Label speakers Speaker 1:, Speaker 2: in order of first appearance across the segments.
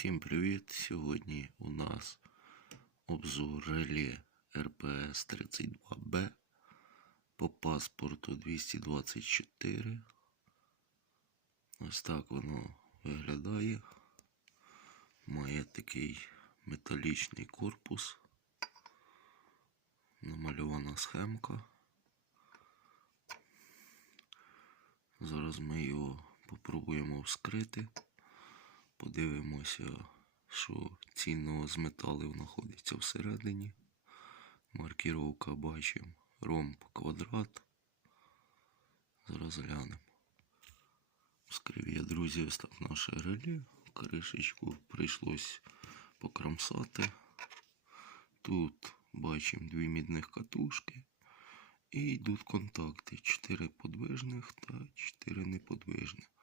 Speaker 1: Всім привіт! Сьогодні у нас обзор реле РПС 32Б по паспорту 224. Ось так воно виглядає. Має такий металічний корпус. Намальована схемка. Зараз ми його попробуємо вскрити. Подивимося, що цінного з металів знаходиться всередині. Маркіровка бачимо ромб квадрат. Зараз глянемо. Я, друзі, ось так наше реле. Кришечку прийшлось покромсати. Тут бачимо дві мідних катушки. І йдуть контакти. 4 подвижних та 4 неподвижних.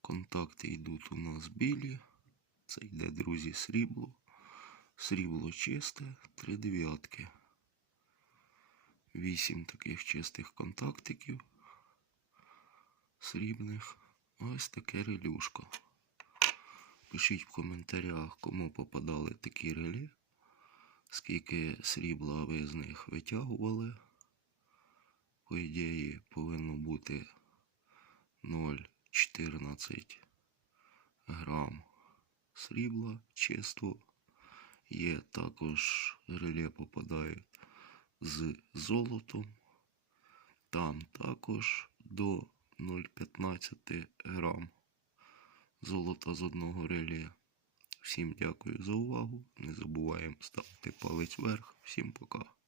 Speaker 1: Контакти йдуть у нас білі. Це йде, друзі, срібло. Срібло чисте, три дев'ятки. Вісім таких чистих контактиків. Срібних. Ось таке релюшко. Пишіть в коментарях, кому попадали такі релі. Скільки срібла ви з них витягували. По ідеї повинно бути 0,14 грам срібла чистого. Є також реле попадають з золотом. Там також до 0,15 грам золота з одного реле. Всім дякую за увагу. Не забуваємо ставити палець вверх. Всім пока.